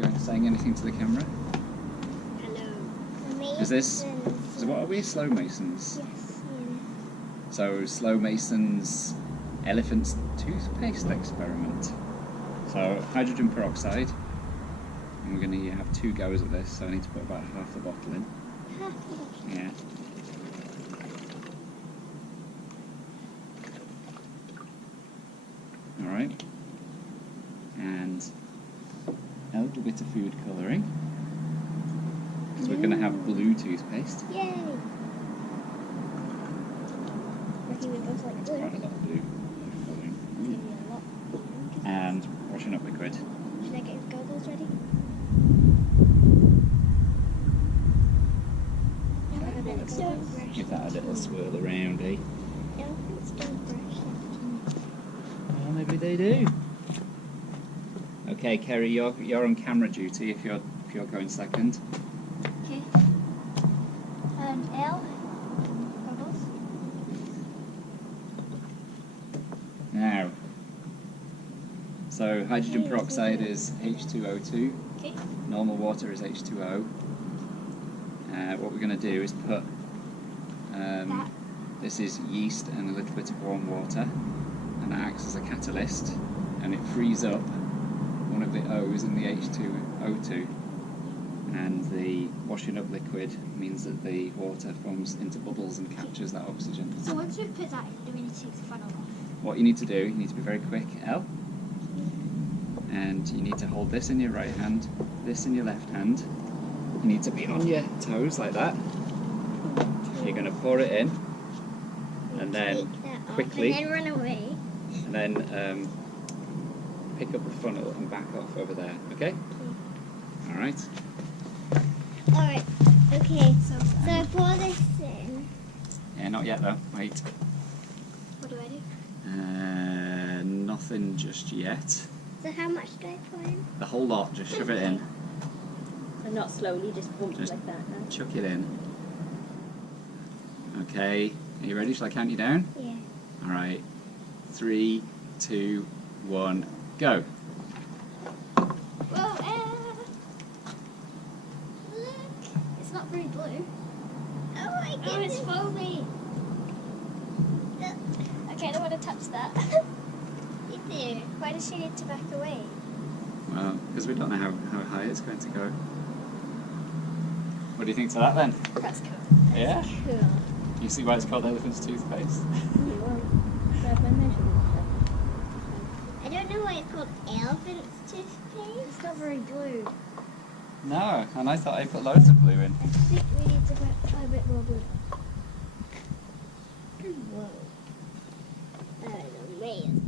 Are you saying anything to the camera? Hello. Is this? So what are we? SloMasons. Yes. So SloMasons elephant's toothpaste experiment. So hydrogen peroxide. And we're going to have 2 goes at this. So I need to put about half the bottle in. Half the bottle. Yeah. Alright. And a little bit of food colouring. Because we're going to have blue toothpaste. Yay! Lucky we both like blue. Quite a lot of blue colouring. It's going to be a lot. And washing up liquid. Should I get his goggles ready? Give that a little swirl around, eh? Elephants don't brush their Well, maybe they do. Okay, Kerry, you're on camera duty if you're going second. Okay. L. Goggles. Now, so hydrogen peroxide is H2O2. Okay. Normal water is H2O. What we're going to do is put this is yeast and a little bit of warm water, and that acts as a catalyst, and it frees up one of the O's in the H2O2, and the washing up liquid means that the water forms into bubbles and captures that oxygen. So once we've put that in, do we need to take the funnel off? What you need to do, you need to be very quick, L, and you need to hold this in your right hand, this in your left hand. You need to be on your toes like that. You're going to pour it in, and then quickly, and then run away. and then pick up the funnel and back off over there. Okay? All right. Alright, okay, so I pour this in. Yeah, not yet though. Wait. What do I do? Nothing just yet. So how much do I pour in? The whole lot. Just shove it in. So not slowly, just bump Just like that now. chuck it in. Okay. Are you ready? Shall I count you down? Yeah. All right. 3, 2, 1, go. Whoa, look! It's not very blue. Oh my goodness. Oh, it's foamy. Okay, I don't want to touch that. You do. Why does she need to back away? Well, because we don't know how high it's going to go. What do you think to that then? That's cool. Yeah? Cool. You see why it's called elephant's toothpaste? I don't know why it's called elephant's toothpaste. It's not very blue. No, and I thought I put loads of blue in. I think we need to put a bit more blue. Whoa. That is amazing.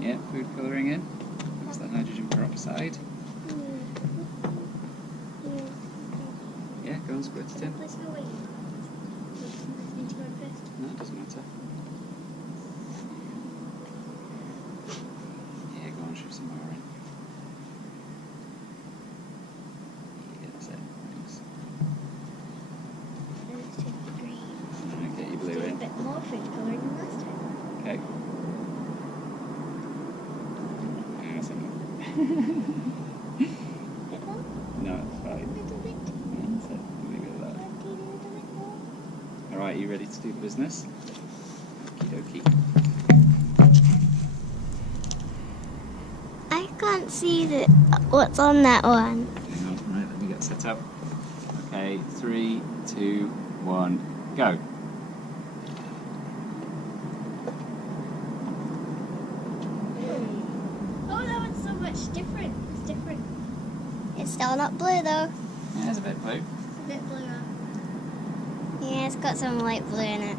Yeah, food colouring in. That's the hydrogen peroxide. Yeah, go and squirt it in. Let's go wait. Need to go first. No, it doesn't matter. Yeah, go and shove some more in. Yeah, that's it. Thanks. Let's take the green. Alright, get your blue Do a in. bit more food colouring than last time. Okay. Yeah, that's enough. Bit more? No, it's fine. A little bit. Yeah, that's it. Leave it at that. A little bit more. Alright, you ready to do the business? Okie dokie. I can't see what's on that one. Hang on, right, let me get set up. Okay, 3, 2, 1, go. Oh, that one's so much different. It's different. It's still not blue though. Yeah, it's a bit blue. A bit blue. Yeah, it's got some light blue in it.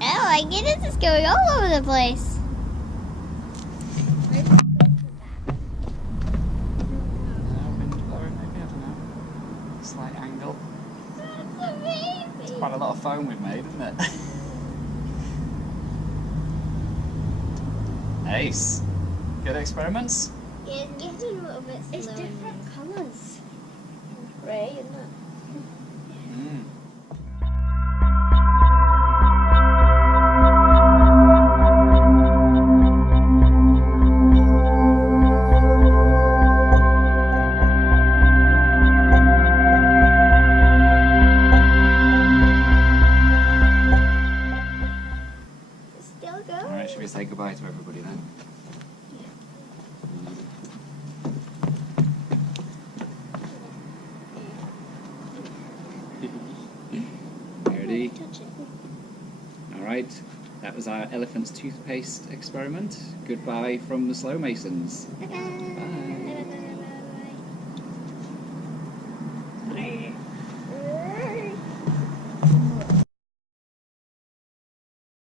Oh my goodness, it's going all over the place. Wind blowing maybe, I don't know. Slight angle. That's a baby. It's quite a lot of foam we've made, isn't it? Ace. Good experiments? Yeah, it's getting a little bit slow. It's different colours. Grey, isn't it? Mm. It's still going. Alright, should we say goodbye to everybody then? Ready? Touch it. Alright, that was our elephant's toothpaste experiment. Goodbye from the SloMasons. Bye-bye. Bye. Bye-bye.